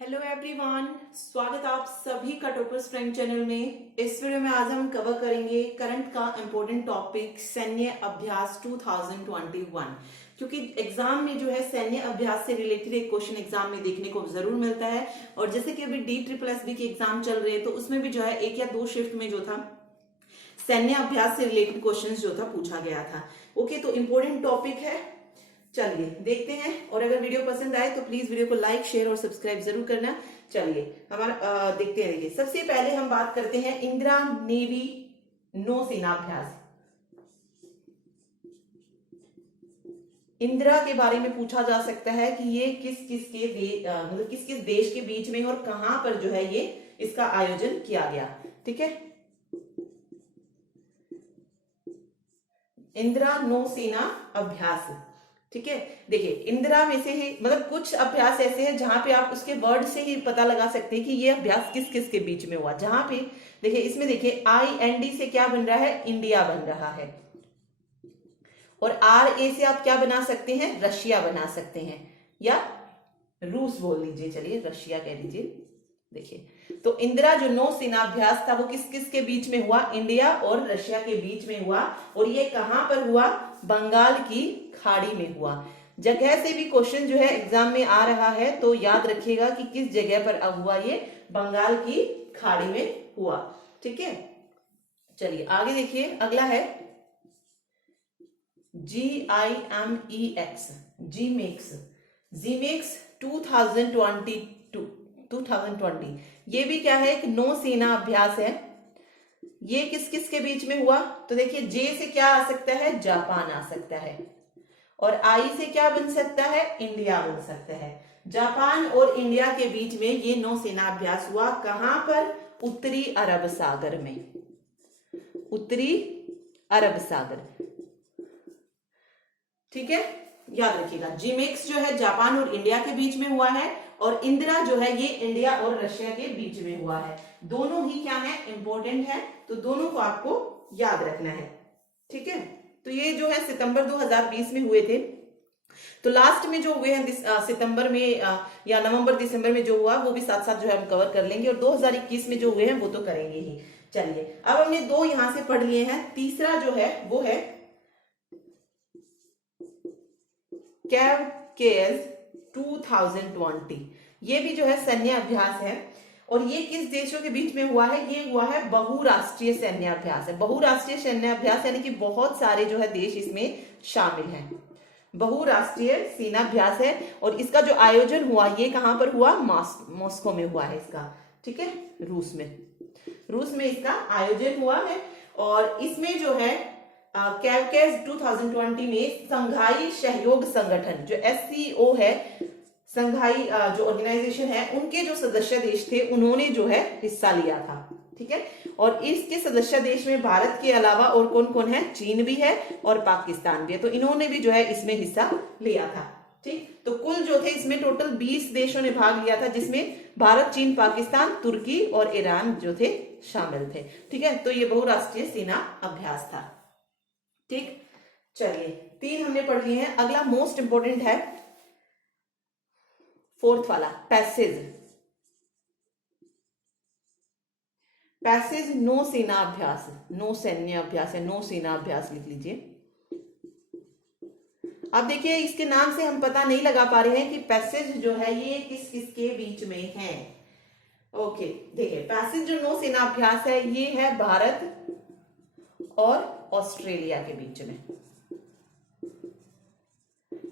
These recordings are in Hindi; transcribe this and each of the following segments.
हेलो एवरीवन, स्वागत आप सभी का टॉपर स्ट्रेंथ चैनल में। इस वीडियो में आज हम कवर करेंगे करंट का इम्पोर्टेंट टॉपिक सैन्य अभ्यास 2021। क्योंकि एग्जाम में जो है सैन्य अभ्यास से रिलेटेड एक क्वेश्चन एग्जाम में देखने को जरूर मिलता है। और जैसे कि अभी DSSB के एग्जाम चल रहे हैं तो उसमें भी जो है एक या दो शिफ्ट में जो था सैन्य अभ्यास से रिलेटेड क्वेश्चन जो था पूछा गया था। ओके, तो इम्पोर्टेंट टॉपिक है, चलिए देखते हैं। और अगर वीडियो पसंद आए तो प्लीज वीडियो को लाइक शेयर और सब्सक्राइब जरूर करना। चलिए हमारा देखते हैं। देखिए सबसे पहले हम बात करते हैं इंदिरा नेवी नौसेना अभ्यास। इंदिरा के बारे में पूछा जा सकता है कि ये किस किस के मतलब किस किस देश के बीच में और कहां पर जो है ये इसका आयोजन किया गया। ठीक है, इंदिरा नौसेना अभ्यास। ठीक है, देखिए इंदिरा में से ही मतलब कुछ अभ्यास ऐसे हैं जहां पे आप उसके वर्ड से ही पता लगा सकते हैं कि ये अभ्यास किस किस के बीच में हुआ। जहां पे देखिए इसमें देखिए IND से क्या बन रहा है, इंडिया बन रहा है। और RA से आप क्या बना सकते हैं, रशिया बना सकते हैं, या रूस बोल लीजिए, चलिए रशिया कह लीजिए। देखिए तो इंदिरा जो नौसेना अभ्यास था वो किस किस के बीच में हुआ, इंडिया और रशिया के बीच में हुआ। और ये कहां पर हुआ, बंगाल की खाड़ी में हुआ। जगह से भी क्वेश्चन जो है एग्जाम में आ रहा है तो याद रखिएगा कि किस जगह पर अब हुआ, ये बंगाल की खाड़ी में हुआ। ठीक है, चलिए आगे देखिए। अगला है GIMEX, जीमेक्स। जीमेक्स 2020। ये भी क्या है, एक नौसेना अभ्यास है। ये किस किस के बीच में हुआ, तो देखिए जे से क्या आ सकता है, जापान आ सकता है। और आई से क्या बन सकता है, इंडिया बन सकता है। जापान और इंडिया के बीच में ये नौसेना अभ्यास हुआ। कहां पर, उत्तरी अरब सागर में। उत्तरी अरब सागर, ठीक है, याद रखिएगा। जीमेक्स जो है जापान और इंडिया के बीच में हुआ है, और इंदिरा जो है ये इंडिया और रशिया के बीच में हुआ है। दोनों ही क्या है, इंपॉर्टेंट है, तो दोनों को आपको याद रखना है। ठीक है, तो ये जो है सितंबर 2020 में हुए थे। तो लास्ट में जो हुए हैं सितंबर में या नवंबर दिसंबर में जो हुआ वो भी साथ साथ जो है हम कवर कर लेंगे। और 2021 में जो हुए हैं वो तो करेंगे ही। चलिए अब हमने दो यहां से पढ़ लिए हैं, तीसरा जो है वो है कैवकेज 2020। ये भी जो है सैन्य अभ्यास है। और ये किस देशों के बीच में हुआ है, ये हुआ है बहुराष्ट्रीय सैन्य अभ्यास है। बहुराष्ट्रीय सैन्य अभ्यास यानी कि बहुत सारे जो है देश इसमें शामिल हैं। बहुराष्ट्रीय सेनाभ्यास है। और इसका जो आयोजन हुआ ये कहां पर हुआ, मॉस्को में हुआ है इसका। ठीक है, रूस में इसका आयोजन हुआ है। और इसमें जो है कैवकेज 2020 में संघाई सहयोग संगठन जो SCO है, संघाई जो ऑर्गेनाइजेशन है, उनके जो सदस्य देश थे उन्होंने जो है हिस्सा लिया था। ठीक है, और इसके सदस्य देश में भारत के अलावा और कौन कौन है, चीन भी है और पाकिस्तान भी है। तो इन्होंने भी जो है इसमें हिस्सा लिया था। ठीक, तो कुल जो थे इसमें टोटल 20 देशों ने भाग लिया था, जिसमें भारत, चीन, पाकिस्तान, तुर्की और ईरान जो थे शामिल थे। ठीक है, तो ये बहुराष्ट्रीय सेना अभ्यास था। ठीक, चलिए 3 हमने पढ़ लिए हैं। अगला मोस्ट इंपोर्टेंट है 4th वाला, पैसेज नौसेना अभ्यास। नौसैन्य अभ्यास है, नौसेना अभ्यास लिख लीजिए। अब देखिए इसके नाम से हम पता नहीं लगा पा रहे हैं कि पैसेज जो है ये किस किस के बीच में है। ओके, देखिए पैसेज जो नौसेना अभ्यास है ये है भारत और ऑस्ट्रेलिया के बीच में।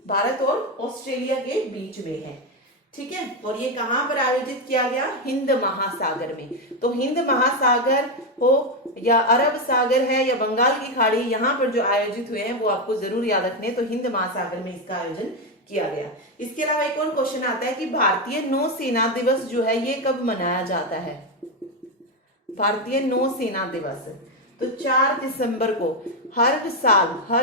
भारत और ऑस्ट्रेलिया के बीच में है। ठीक है, और ये कहां पर आयोजित किया गया, हिंद महासागर में। तो हिंद महासागर हो या अरब सागर है या बंगाल की खाड़ी, यहां पर जो आयोजित हुए हैं वो आपको जरूर याद रखने। तो हिंद महासागर में इसका आयोजन किया गया। इसके अलावा एक और क्वेश्चन आता है कि भारतीय नौसेना दिवस जो है ये कब मनाया जाता है। भारतीय नौसेना दिवस तो 4 दिसंबर को, हर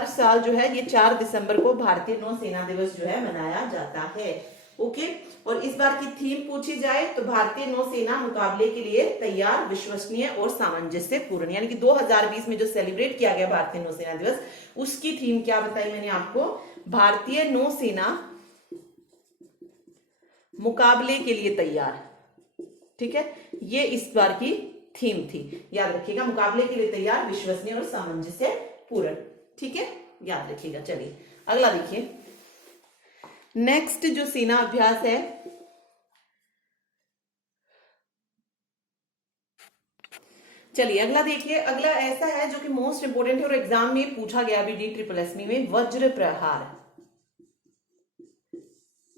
साल जो है ये 4 दिसंबर को भारतीय नौसेना दिवस जो है मनाया जाता है। ओके, और इस बार की थीम पूछी जाए तो भारतीय नौसेना मुकाबले के लिए तैयार, विश्वसनीय और सामंजस्य पूर्ण। यानी कि 2020 में जो सेलिब्रेट किया गया भारतीय नौसेना दिवस, उसकी थीम क्या बताई मैंने आपको, भारतीय नौसेना मुकाबले के लिए तैयार। ठीक है, ये इस बार की थीम थी, याद रखिएगा, मुकाबले के लिए तैयार, विश्वसनीय और सामंजस्य पूर्ण। ठीक है, याद रखिएगा। चलिए अगला देखिए, नेक्स्ट जो सेना अभ्यास है, चलिए अगला देखिए। अगला ऐसा है जो कि मोस्ट इंपोर्टेंट है और एग्जाम में पूछा गया अभी DSSS में, वज्र प्रहार।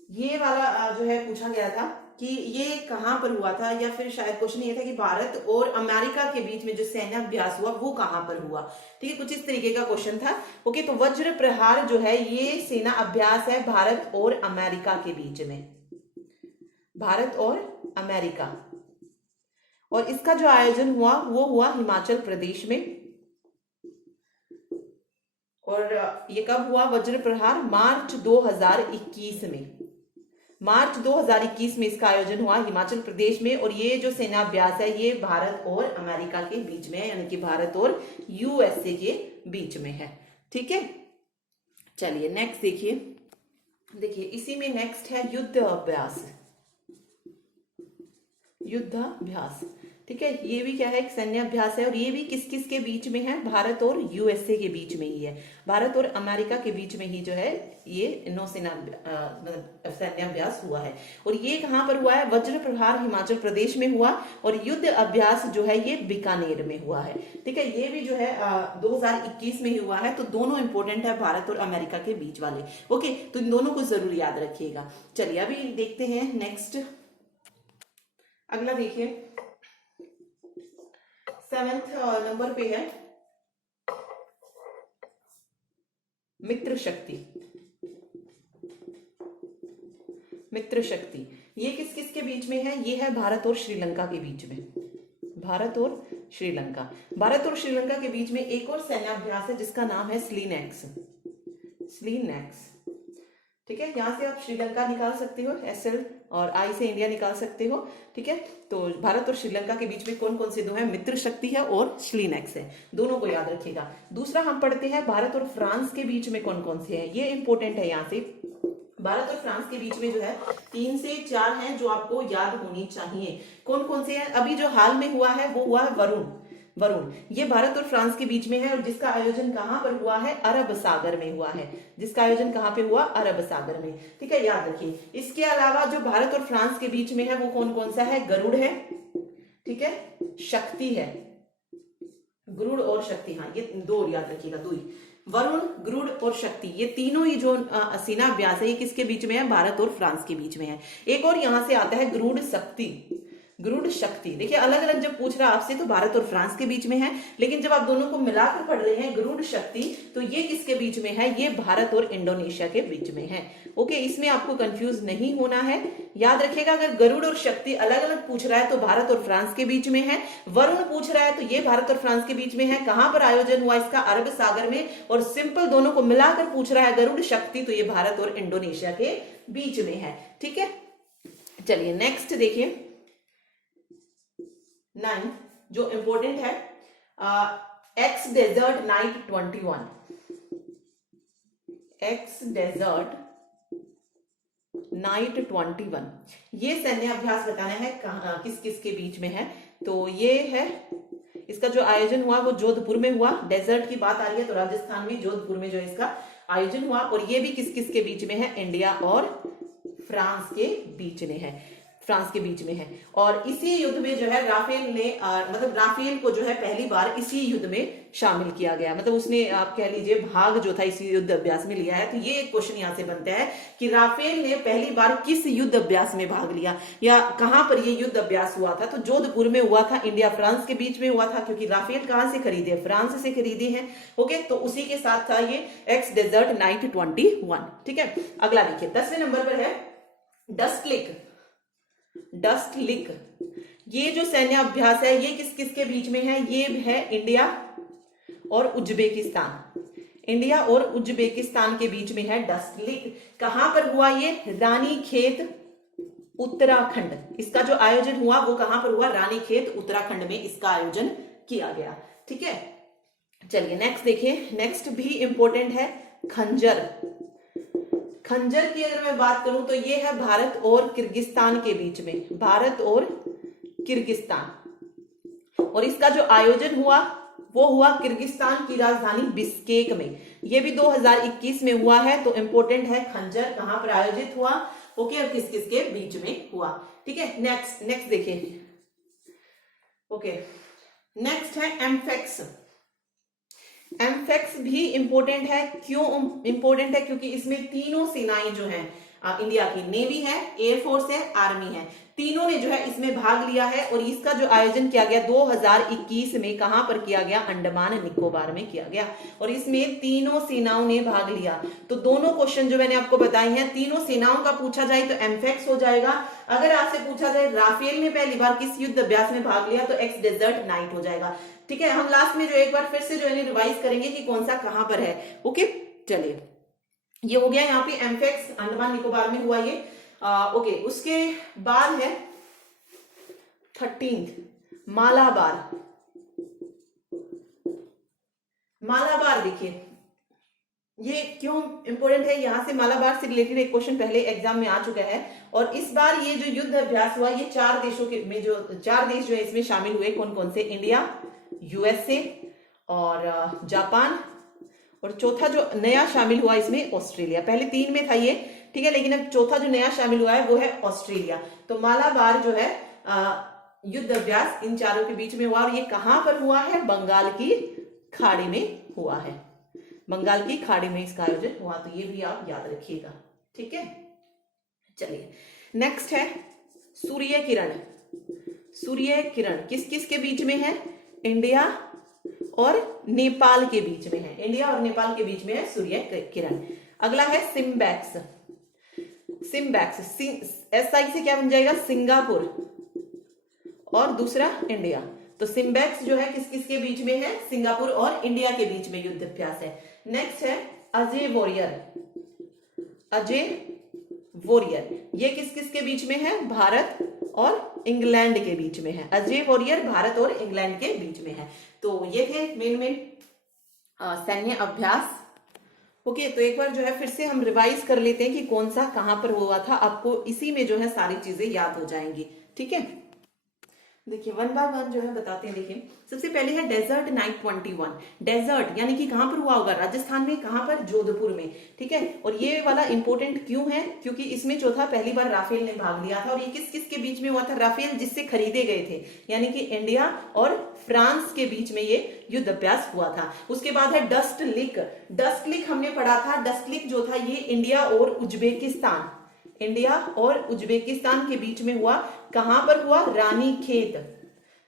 ये वाला जो है पूछा गया था कि ये कहां पर हुआ था, या फिर शायद क्वेश्चन ये था कि भारत और अमेरिका के बीच में जो सैन्य अभ्यास हुआ वो कहां पर हुआ। ठीक है, कुछ इस तरीके का क्वेश्चन था। ओके, तो वज्र प्रहार जो है ये सेना अभ्यास है भारत और अमेरिका के बीच में, भारत और अमेरिका। और इसका जो आयोजन हुआ वो हुआ हिमाचल प्रदेश में। और ये कब हुआ वज्र प्रहार? मार्च 2021 में, मार्च 2021 में इसका आयोजन हुआ हिमाचल प्रदेश में। और ये जो सेना अभ्यास है ये भारत और अमेरिका के बीच में है, यानी कि भारत और USA के बीच में है। ठीक है, चलिए नेक्स्ट देखिए। देखिए इसी में नेक्स्ट है युद्ध अभ्यास, युद्धाभ्यास। ठीक है, ये भी क्या है, एक सैन्य अभ्यास है। और ये भी किस किस के बीच में है? भारत और USA के बीच में ही है, भारत और अमेरिका के बीच में ही जो है ये नौसेना मतलब सैन्य अभ्यास हुआ है। और ये कहां पर हुआ है? वज्र प्रहार हिमाचल प्रदेश में हुआ, और युद्ध अभ्यास जो है ये बीकानेर में हुआ है। ठीक है, ये भी जो है 2021 में ही हुआ है। तो दोनों इंपॉर्टेंट है, भारत और अमेरिका के बीच वाले। ओके, तो इन दोनों को जरूर याद रखिएगा। चलिए अभी देखते हैं नेक्स्ट, अगला देखिए 7th नंबर पे है मित्र शक्ति। मित्र शक्ति ये किस किस के बीच में है? ये है भारत और श्रीलंका के बीच में, भारत और श्रीलंका। भारत और श्रीलंका के बीच में एक और सैन्याभ्यास है जिसका नाम है स्लीनेक्स, स्लीनेक्स। ठीक है, यहां से आप श्रीलंका निकाल सकते हो SL, और I से इंडिया निकाल सकते हो। ठीक है, तो भारत और श्रीलंका के बीच में कौन कौन से दो है? मित्र शक्ति है और स्लीनेक्स है, दोनों को याद रखिएगा। दूसरा हम पढ़ते हैं भारत और फ्रांस के बीच में कौन कौन से हैं, ये इंपॉर्टेंट है। यहाँ से भारत और फ्रांस के बीच में जो है 3 से 4 हैं जो आपको याद होनी चाहिए। कौन कौन से हैं? अभी जो हाल में हुआ है वो हुआ है वरुण, वरुण ये भारत और फ्रांस के बीच में है, और जिसका आयोजन कहां पर हुआ है? अरब सागर में हुआ है। जिसका आयोजन कहां पे हुआ? अरब सागर में। ठीक है, याद रखिए। इसके अलावा जो भारत और फ्रांस के बीच में है वो कौन कौन सा है? गरुड़ है, ठीक है, शक्ति है, गरुड़ और शक्ति। हाँ, ये दो याद रखिएगा, दो ही, वरुण, गरुड़ और शक्ति, ये तीनों ही जो सेना अभ्यास है ये किसके बीच में है? भारत और फ्रांस के बीच में है। एक और यहां से आता है गरुड़ शक्ति, गरुड़ शक्ति। देखिए अलग अलग जब पूछ रहा आपसे तो भारत और फ्रांस के बीच में है, लेकिन जब आप दोनों को मिलाकर पढ़ रहे हैं गरुड़ शक्ति, तो ये किसके बीच में है? ये भारत और इंडोनेशिया के बीच में है। ओके, इसमें आपको कंफ्यूज नहीं होना है, याद रखिएगा। अगर गरुड़ और शक्ति अलग अलग पूछ रहा है तो भारत और फ्रांस के बीच में है, वरुण पूछ रहा है तो ये भारत और फ्रांस के बीच में है। कहां पर आयोजन हुआ इसका? अरब सागर में। और सिंपल दोनों को मिलाकर पूछ रहा है गरुड़ शक्ति, तो ये भारत और इंडोनेशिया के बीच में है। ठीक है, चलिए नेक्स्ट देखिए 9 जो इंपॉर्टेंट है, ex desert knight 21, ex desert knight 21, ये सैन्य अभ्यास बताना है किस किस के बीच में है। तो ये है, इसका जो आयोजन हुआ वो जोधपुर में हुआ। डेजर्ट की बात आ रही है तो राजस्थान में जोधपुर में जो इसका आयोजन हुआ। और ये भी किस किस के बीच में है? इंडिया और फ्रांस के बीच में है, फ्रांस के बीच में है। और इसी युद्ध में जो है राफेल ने मतलब राफेल को जो है पहली बार इसी युद्ध में शामिल किया गया, मतलब उसने आप कह लीजिए भाग जो था इसी युद्ध अभ्यास में लिया है। तो ये एक क्वेश्चन यहां से बनता है कि राफेल ने पहली बार किस युद्ध अभ्यास में भाग लिया, या कहां पर ये युद्ध अभ्यास हुआ था? तो जोधपुर में हुआ था, इंडिया फ्रांस के बीच में हुआ था, क्योंकि राफेल कहां से खरीदे? फ्रांस से खरीदे हैं। ओके, तो उसी के साथ था ये एक्स डेजर्ट नाइट 21। ठीक है, अगला देखिए 10वें नंबर पर है डस्ट लिक, डस्ट लिक। ये जो सैन्य अभ्यास है ये किस किस के बीच में है? ये है इंडिया और उज्बेकिस्तान, इंडिया और उज्बेकिस्तान के बीच में है डस्ट लिक। कहां पर हुआ ये? रानीखेत उत्तराखंड। इसका जो आयोजन हुआ वो कहां पर हुआ? रानीखेत उत्तराखंड में इसका आयोजन किया गया। ठीक है, चलिए नेक्स्ट देखिए। नेक्स्ट भी इंपॉर्टेंट है खंजर, खंजर की अगर मैं बात करूं तो ये है भारत और किर्गिस्तान के बीच में, भारत और किर्गिस्तान। और इसका जो आयोजन हुआ वो हुआ किर्गिस्तान की राजधानी बिश्केक में। ये भी 2021 में हुआ है। तो इंपॉर्टेंट है खंजर कहां पर आयोजित हुआ, ओके, और किस किस के बीच में हुआ। ठीक है, नेक्स्ट देखिए। ओके, नेक्स्ट है एमफेक्स। एमफेक्स भी इंपॉर्टेंट है। क्यों इंपॉर्टेंट है? क्योंकि इसमें तीनों सेनाएं जो हैं इंडिया की, नेवी है, एयरफोर्स है, आर्मी है, तीनों ने जो है इसमें भाग लिया है। और इसका जो आयोजन किया गया 2021 में कहां पर किया गया? अंडमान निकोबार में किया गया। और इसमें तीनों सेनाओं ने भाग लिया। तो दोनों क्वेश्चन जो मैंने आपको बताए हैं, तीनों सेनाओं का पूछा जाए तो एमफेक्स हो जाएगा। अगर आपसे पूछा जाए राफेल ने पहली बार किस युद्ध अभ्यास में भाग लिया, तो एक्स डेजर्ट नाइट हो जाएगा। ठीक है, हम लास्ट में जो एक बार फिर से जो है रिवाइज करेंगे कि कौन सा कहां पर है। ओके, चलिए, ये हो गया यहाँ पे एमफेक्स, अंडमान निकोबार में हुआ ये। ओके, उसके बाद है 13th मालाबार। मालाबार देखिए, ये क्यों इंपॉर्टेंट है? यहां से मालाबार से रिलेटेड एक क्वेश्चन पहले एग्जाम में आ चुका है। और इस बार ये जो युद्ध अभ्यास हुआ, ये 4 देशों के में जो 4 देश जो है इसमें शामिल हुए। कौन कौन से? इंडिया, यूएसए और जापान, और चौथा जो नया शामिल हुआ इसमें ऑस्ट्रेलिया। पहले 3 में था ये, ठीक है, लेकिन अब चौथा जो नया शामिल हुआ है वो है ऑस्ट्रेलिया। तो मालाबार जो है युद्ध अभ्यास इन चारों के बीच में हुआ। और ये कहां पर हुआ है? बंगाल की खाड़ी में हुआ है। बंगाल की खाड़ी में इसका आयोजन हुआ। तो ये भी आप याद रखिएगा। ठीक है, चलिए, नेक्स्ट है सूर्य किरण। सूर्य किरण किस किस के बीच में है? इंडिया और नेपाल के बीच में है। इंडिया और नेपाल के बीच में है सूर्य किरण। अगला है सिम्बैक्स। सिम्बैक्स SI से क्या बन जाएगा? सिंगापुर, और दूसरा इंडिया। तो सिम्बैक्स जो है किस किस के बीच में है? सिंगापुर और इंडिया के बीच में युद्ध अभ्यास है। नेक्स्ट है अजय वॉरियर। अजय वॉरियर ये किस किस के बीच में है? भारत और इंग्लैंड के बीच में है। अजय वॉरियर भारत और इंग्लैंड के बीच में है। तो ये थे मेन सैन्य अभ्यास। ओके, तो एक बार जो है फिर से हम रिवाइज कर लेते हैं कि कौन सा कहां पर हुआ था। आपको इसी में जो है सारी चीजें याद हो जाएंगी। ठीक है, देखिए वन बाय वन जो है बताते हैं। देखिए, सबसे पहले है डेजर्ट नाइट 21। डेजर्ट यानी कि कहां पर हुआ होगा? राजस्थान में। कहां पर? जोधपुर में। ठीक है, और ये वाला इंपॉर्टेंट क्यों है? क्योंकि इसमें चौथा पहली बार राफेल ने भाग लिया था। और ये किस किस के बीच में हुआ था? राफेल जिससे खरीदे गए थे, यानी कि इंडिया और फ्रांस के बीच में ये युद्ध अभ्यास हुआ था। उसके बाद है डस्ट लिक। डस्ट लिक हमने पढ़ा था। डस्ट लिक जो था ये इंडिया और उज्बेकिस्तान, इंडिया और उज्बेकिस्तान के बीच में हुआ। कहां पर हुआ? रानीखेत।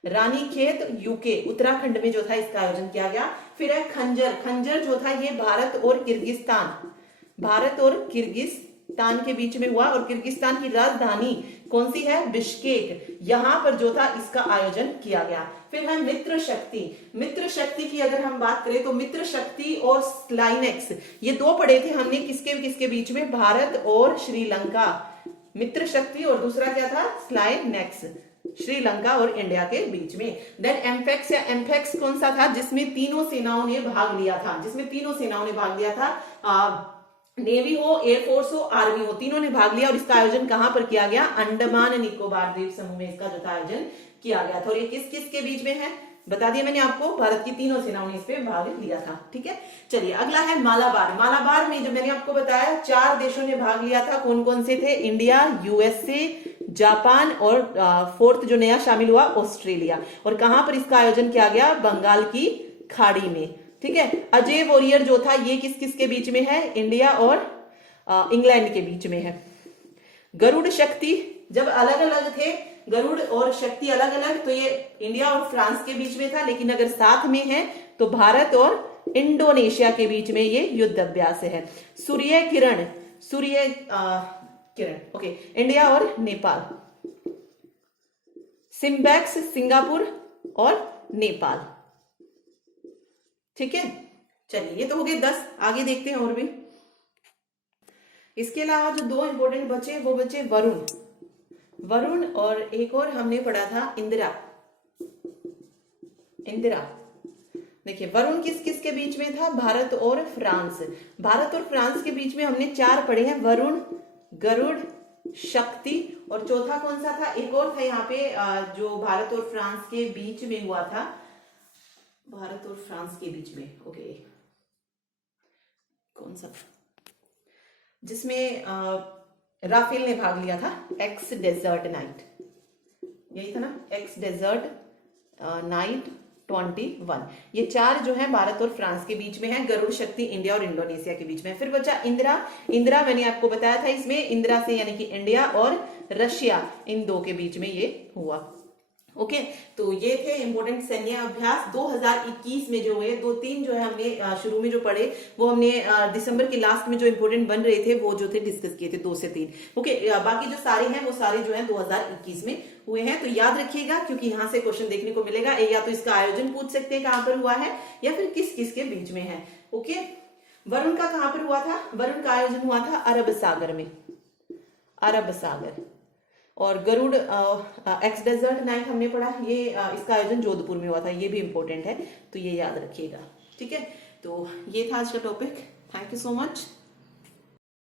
रानीखेत यूके, उत्तराखंड में जो था इसका आयोजन किया गया। फिर है खंजर। खंजर जो था ये भारत और किर्गिस्तान, भारत और किर्गिस्तान के बीच में हुआ। और किर्गिस्तान की राजधानी कौन सी है? बिश्केक। यहां पर जो था इसका आयोजन किया गया। फिर है मित्र शक्ति। मित्र शक्ति की अगर हम बात करें तो मित्र शक्ति और स्लाइनेक्स ये 2 पढ़े थे हमने। किसके किसके बीच में? भारत और श्रीलंका। मित्र शक्ति और दूसरा क्या था? स्लाइनेक्स, श्रीलंका और इंडिया के बीच में। देन एम्फेक्स या एम्फेक्स कौन सा था? जिसमें तीनों सेनाओं ने भाग लिया था। जिसमें तीनों सेनाओं ने भाग लिया था। नेवी हो, एयरफोर्स हो, आर्मी हो, तीनों ने भाग लिया। और इसका आयोजन कहां पर किया गया? अंडमान निकोबार द्वीप समूह में इसका जो था आयोजन किया गया था। और ये किस किस के बीच में है? बता दिया मैंने आपको, भारत की तीनों सेनाओं ने इस पे भाग लिया था। ठीक है, चलिए अगला है मालाबार। मालाबार में जो मैंने आपको बताया 4 देशों ने भाग लिया था। कौन कौन से थे? इंडिया, यूएसए, जापान और 4th जो नया शामिल हुआ ऑस्ट्रेलिया। और कहां पर इसका आयोजन किया गया? बंगाल की खाड़ी में। ठीक है, अजय वॉरियर जो था ये किस किस के बीच में है? इंडिया और इंग्लैंड के बीच में है। गरुड़ शक्ति जब अलग अलग थे, गरुड़ और शक्ति अलग अलग, तो ये इंडिया और फ्रांस के बीच में था। लेकिन अगर साथ में है तो भारत और इंडोनेशिया के बीच में ये युद्ध अभ्यास है। सूर्य किरण, सूर्य किरण, ओके, इंडिया और नेपाल। सिम्बैक्स सिंगापुर और नेपाल। ठीक है, चलिए ये तो हो गए 10। आगे देखते हैं और भी। इसके अलावा जो 2 इंपॉर्टेंट बचे वो बचे वरुण। वरुण और एक और हमने पढ़ा था इंदिरा। इंदिरा देखिए वरुण किस किस के बीच में था, भारत और फ्रांस। भारत और फ्रांस के बीच में हमने 4 पढ़े हैं, वरुण, गरुड़, शक्ति, और चौथा कौन सा था, एक और था यहाँ पे जो भारत और फ्रांस के बीच में हुआ था, भारत और फ्रांस के बीच में, ओके कौन सा, जिसमें राफेल ने भाग लिया था, एक्स डेजर्ट नाइट, यही था ना, एक्स डेजर्ट नाइट 21। ये 4 जो है भारत और फ्रांस के बीच में है, गरुड़, शक्ति इंडिया और इंडोनेशिया के बीच में है। फिर बचा इंदिरा। इंदिरा मैंने आपको बताया था, इसमें इंदिरा से यानी कि इंडिया और रशिया, इन 2 के बीच में ये हुआ। ओके तो ये थे इंपोर्टेंट सैन्य अभ्यास 2021 में जो हुए। 2-3 जो है हमने शुरू में जो पढ़े वो हमने दिसंबर के लास्ट में जो इंपोर्टेंट बन रहे थे वो जो थे डिस्कस किए थे 2 से 3। ओके बाकी जो सारे हैं वो सारे जो है 2021 में हुए हैं। तो याद रखिएगा क्योंकि यहाँ से क्वेश्चन देखने को मिलेगा, या तो इसका आयोजन पूछ सकते हैं कहां पर हुआ है, या फिर किस किस के बीच में है। ओके वरुण का कहां पर हुआ था, वरुण का आयोजन हुआ था अरब सागर में, अरब सागर। और गरुड़ एक्स डेजर्ट नाइट हमने पढ़ा, ये इसका आयोजन जोधपुर में हुआ था, ये भी इंपॉर्टेंट है तो ये याद रखिएगा। ठीक है तो ये था आज का topic. Thank you so much.